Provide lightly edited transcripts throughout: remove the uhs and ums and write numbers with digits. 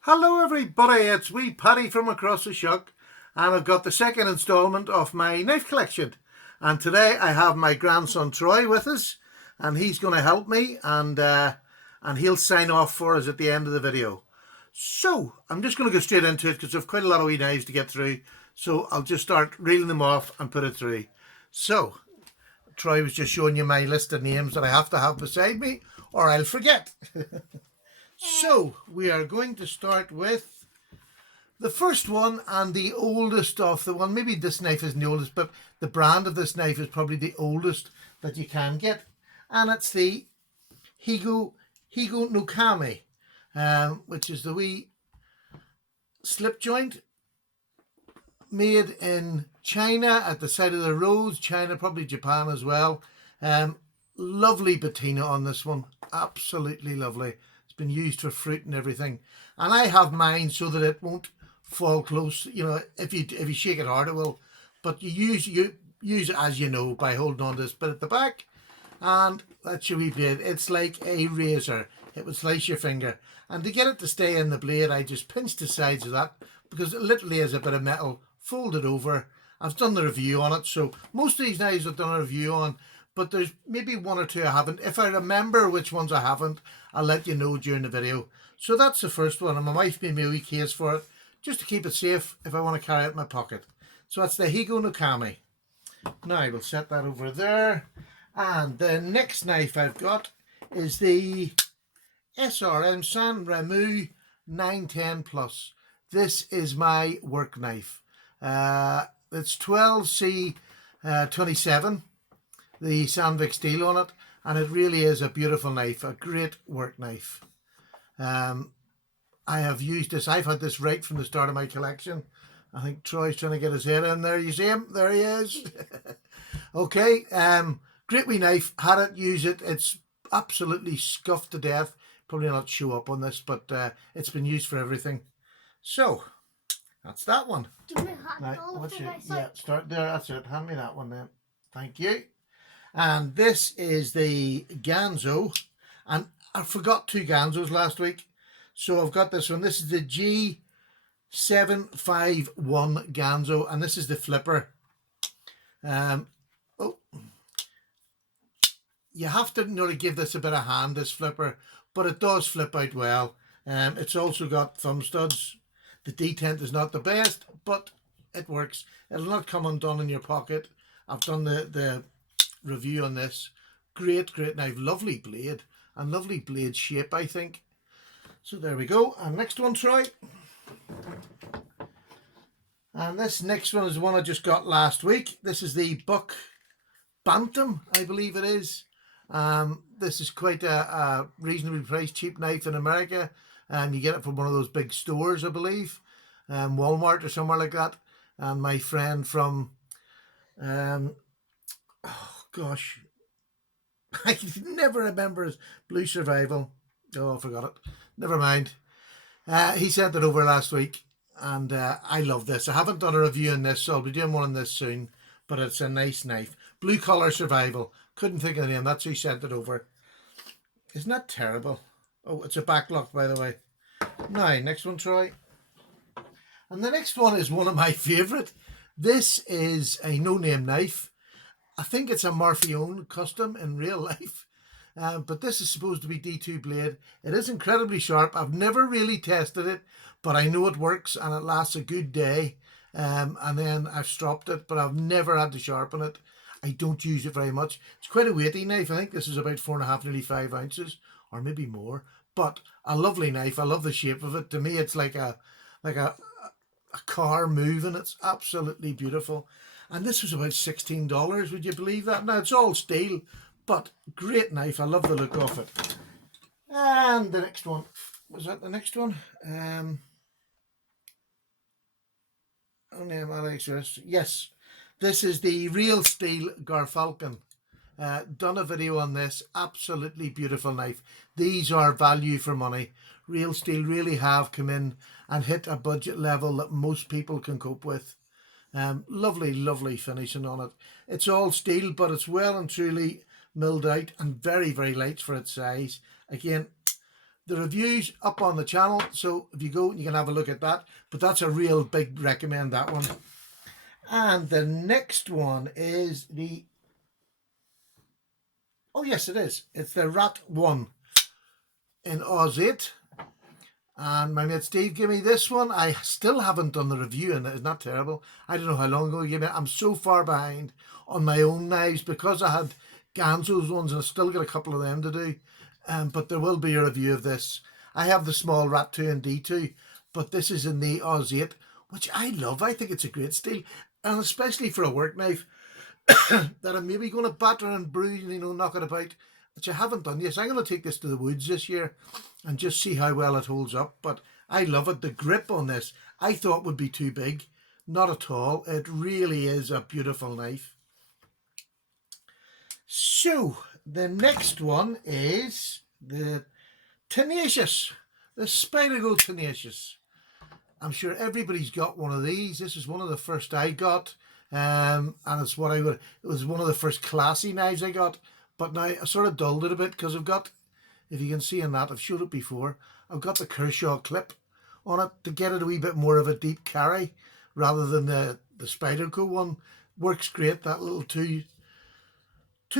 Hello everybody, it's wee Paddy from across the shop, and I've got the second instalment of my knife collection. And today I have my grandson Troy with us, and he's going to help me, and he'll sign off for us at the end of the video. So I'm just going to go straight into it because I've quite a lot of wee knives to get through. So I'll just start reeling them off and put it through. So Troy was just showing you my list of names that I have to have beside me or I'll forget. So we are going to start with the first one and the oldest of the one. Maybe this knife isn't the oldest, but the brand of this knife is probably the oldest that you can get. And it's the Higo no Cowme, which is the wee slip joint made in China at the side of the roads. China, probably Japan as well. Lovely patina on this one. Absolutely lovely. Been used for fruit and everything, and I have mine so that it won't fall close. You know, if you shake it hard it will, but you use it, as you know, by holding on to this bit at the back, and that's your wee blade. It's like a razor. It would slice your finger, and to get it to stay in the blade I just pinch the sides of that because it literally is a bit of metal folded over. I've done the review on it, so most of these knives I've done a review on, but there's maybe one or two I haven't. If I remember which ones I haven't, I'll let you know during the video. So that's the first one, and my wife's made me a wee case for it, just to keep it safe if I want to carry it in my pocket. So that's the Higo no Cowme. Now I will set that over there. And the next knife I've got is the SRM Son 910 Plus. This is my work knife. It's 12C27. The Sandvik steel on it, and it really is a beautiful knife, a great work knife. I have used this. I've had this right from the start of my collection. I think Troy's trying to get his head in there. You see him? There he is. Okay, great wee knife. Had it, use it. It's absolutely scuffed to death. Probably not show up on this, but it's been used for everything. So that's that one. Yeah, start there. That's it. Hand me that one then. Thank you. And this is the Gonzo, and I forgot two Gonzos last week, so I've got this one. This is the G751 Gonzo, and this is the flipper. You have to give this a bit of hand, this flipper, but it does flip out well. It's also got thumb studs. The detent is not the best, but it works. It'll not come undone in your pocket. I've done the review on this. Great knife, lovely blade, and lovely blade shape, I think. So there we go. And next one, Troy. And this next one is the one I just got last week. This is the Buck Bantam, I believe it is. This is quite a reasonably priced cheap knife in America. You get it from one of those big stores, I believe, Walmart or somewhere like that. And my friend from gosh, I can never remember his Blue Survival. Oh, I forgot it. Never mind. He sent it over last week, and I love this. I haven't done a review on this, so I'll be doing one on this soon, but it's a nice knife. Blue Collar Survival. Couldn't think of the name. That's who sent it over. Isn't that terrible? Oh, it's a backlock, by the way. Now, next one, Troy. And the next one is one of my favourite. This is a no-name knife. I think it's a Marquis own custom in real life, but this is supposed to be D2 blade. It is incredibly sharp. I've never really tested it, but I know it works and it lasts a good day. And then I've stropped it, but I've never had to sharpen it. I don't use it very much. It's quite a weighty knife. I think this is about 4.5, nearly 5 ounces, or maybe more. But a lovely knife. I love the shape of it. To me, it's like a car moving. It's absolutely beautiful. And this was about $16, would you believe that? Now, it's all steel, but great knife. I love the look of it. And the next one. Was that the next one? Yes. This is the Real Steel Garfalcon. Done a video on this. Absolutely beautiful knife. These are value for money. Real Steel really have come in and hit a budget level that most people can cope with. Lovely finishing on it. It's all steel, but it's well and truly milled out and very light for its size. Again, the review's up on the channel, so if you go, you can have a look at that. But that's a real big recommend, that one. And the next one is the, oh yes it is, it's the Rat 1 in Oz 8. And my mate Steve gave me this one. I still haven't done the review, and it's not terrible. I don't know how long ago he gave me it. I'm so far behind on my own knives because I had Gonzo's ones and I still got a couple of them to do. But there will be a review of this. I have the small Rat 2 and D2, but this is in the Oz 8, which I love. I think it's a great steel, and especially for a work knife that I'm maybe going to batter and bruise, you know, knock it about, which I haven't done yet. So I'm going to take this to the woods this year and just see how well it holds up. But I love it. The grip on this, I thought would be too big. Not at all. It really is a beautiful knife. So the next one is the Tenacious, the Spyderco Tenacious. I'm sure everybody's got one of these. This is one of the first I got, and it's what it was one of the first classy knives I got. But now I sort of dulled it a bit because I've got, if you can see in that, I've showed it before, I've got the Kershaw clip on it to get it a wee bit more of a deep carry rather than the Spyderco one. Works great. That little two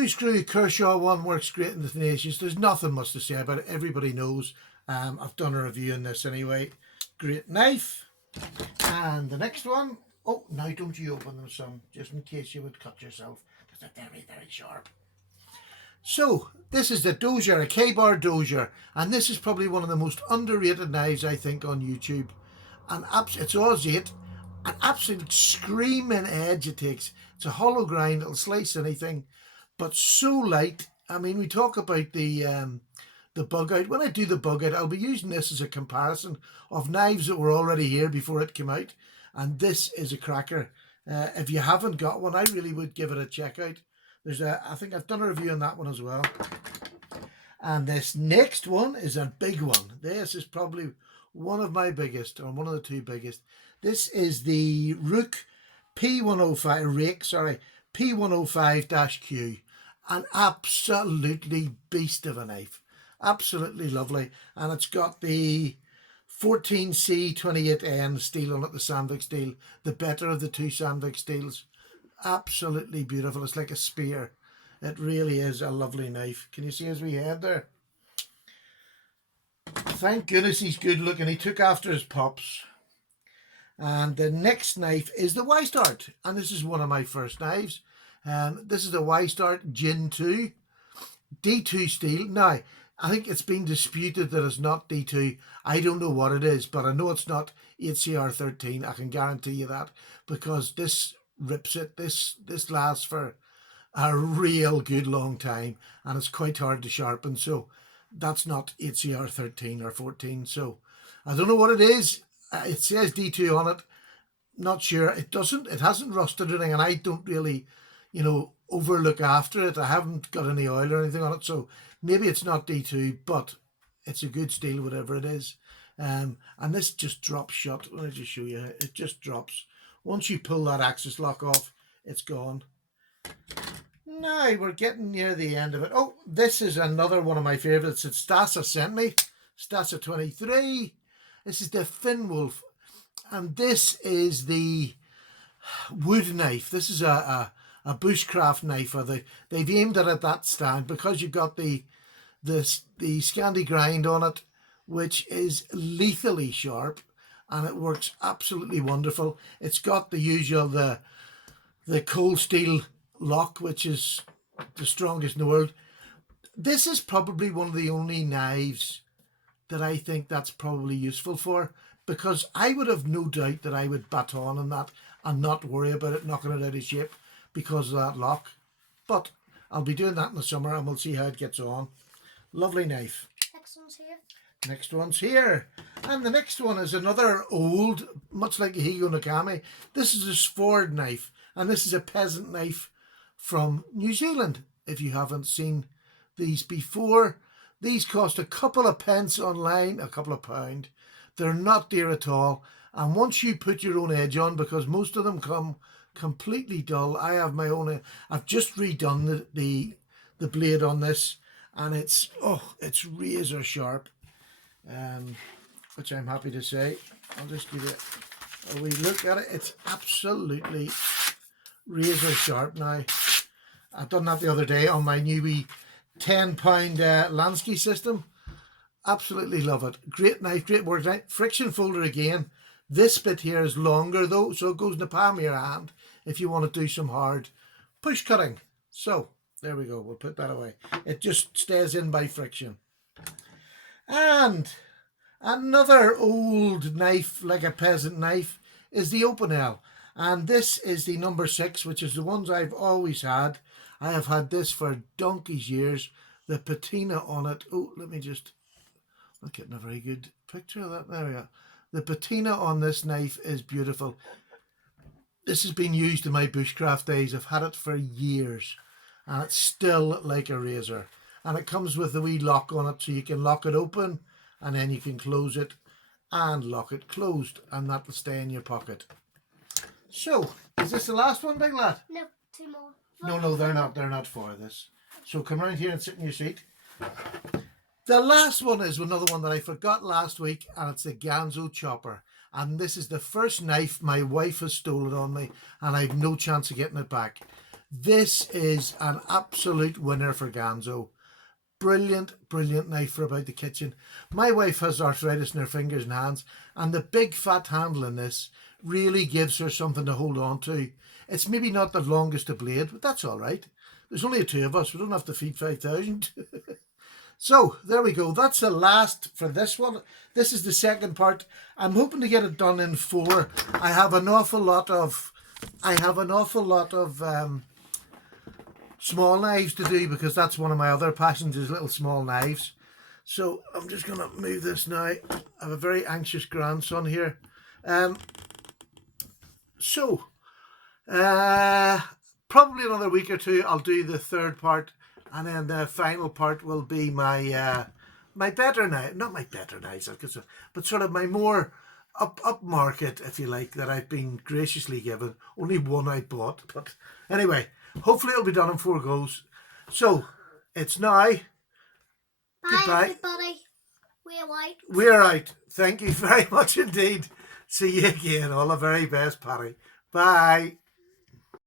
screw Kershaw one works great in the Tenacious. There's nothing much to say about it. Everybody knows. I've done a review on this anyway. Great knife. And the next one, oh, now don't you open them some, just in case you would cut yourself, because they're very, very sharp. So this is the Doozer, a K-bar Doozer, and this is probably one of the most underrated knives I think on YouTube. And it's Oz 8, an absolute screaming edge it takes. It's a hollow grind, it'll slice anything, but so light. I mean, we talk about the bug out. When I do the bug out, I'll be using this as a comparison of knives that were already here before it came out, and this is a cracker. If you haven't got one, I really would give it a check out. I think I've done a review on that one as well. And this next one is a big one. This is probably one of my biggest, or one of the two biggest. This is the Rook P105, P105-Q. An absolutely beast of a knife. Absolutely lovely. And it's got the 14C28N steel on it, the Sandvik steel, the better of the two Sandvik steels. Absolutely beautiful. It's like a spear. It really is a lovely knife. Can you see his wee head there? Thank goodness he's good looking. He took after his pops. And the next knife is the Y-Start, and this is one of my first knives. This is the Y-Start Gin 2 D2 steel. Now I think it's been disputed that it's not D2. I don't know what it is, but I know it's not HCR13. I can guarantee you that, because this rips it. This lasts for a real good long time, and it's quite hard to sharpen. So that's not HCR13 or 14. So I don't know what it is. It says D2 on it. Not sure. It hasn't rusted or anything, and I don't really, you know, overlook after it. I haven't got any oil or anything on it, so maybe it's not D2, but it's a good steel, whatever it is. And this just drops shut. Let me just show you. It just drops. Once you pull that axis lock off, it's gone. Now we're getting near the end of it. Oh, this is another one of my favorites that Stasa sent me. Stasa 23. This is the Finwolf, and this is the wood knife. This is a bushcraft knife. They've aimed it at that stand because you've got the Scandi grind on it, which is lethally sharp, and it works absolutely wonderful. It's got the usual the cold steel lock, which is the strongest in the world. This is probably one of the only knives that I think that's probably useful for, because I would have no doubt that I would baton on that and not worry about it knocking it out of shape because of that lock. But I'll be doing that in the summer and we'll see how it gets on. Lovely knife. Next one's here. Next one's here. And the next one is another old, much like a Higo no Cowme. This is a Sword knife, and this is a peasant knife from New Zealand. If you haven't seen these before, these cost a couple of pence online, a couple of pound. They're not dear at all. And once you put your own edge on, because most of them come completely dull. I have my own. I've just redone the blade on this, and it's razor sharp. which I'm happy to say. I'll just give you a wee look at it. It's absolutely razor sharp now. I've done that the other day on my new wee £10 Lansky system. Absolutely love it. Great knife, great work knife. Friction folder again. This bit here is longer though, so it goes in the palm of your hand if you want to do some hard push cutting. So there we go. We'll put that away. It just stays in by friction. And another old knife, like a peasant knife, is the opinel. And this is the number 6, which is the ones I've always had. I have had this for donkey's years. The patina on it. Oh, let me just... not getting a very good picture of that. There we go. The patina on this knife is beautiful. This has been used in my bushcraft days. I've had it for years. And it's still like a razor. And it comes with a wee lock on it, so you can lock it open and then you can close it and lock it closed, and that will stay in your pocket. So, is this the last one, big lad? No, 2 more. No, they're not for this. So come around here and sit in your seat. The last one is another one that I forgot last week, and it's the Gonzo chopper. And this is the first knife my wife has stolen on me, and I've no chance of getting it back. This is an absolute winner for Gonzo. Brilliant, brilliant knife for about the kitchen. My wife has arthritis in her fingers and hands, and the big fat handle in this really gives her something to hold on to. It's maybe not the longest of blade, but that's all right. There's only 2 of us. We don't have to feed 5,000. So there we go. That's the last for this one. This is the second part. I'm hoping to get it done in 4. I have an awful lot of small knives to do, because that's one of my other passions, is little small knives. So I'm just going to move this now. I have a very anxious grandson here. Probably another week or 2 I'll do the third part, and then the final part will be my my better knife, not my better knives, but sort of my more upmarket, if you like, that I've been graciously given. Only one I bought, but anyway, hopefully it'll be done in 4 goes. So it's now. Bye, goodbye, everybody. We're out. We're out. Thank you very much indeed. See you again. All the very best, Patty. Bye.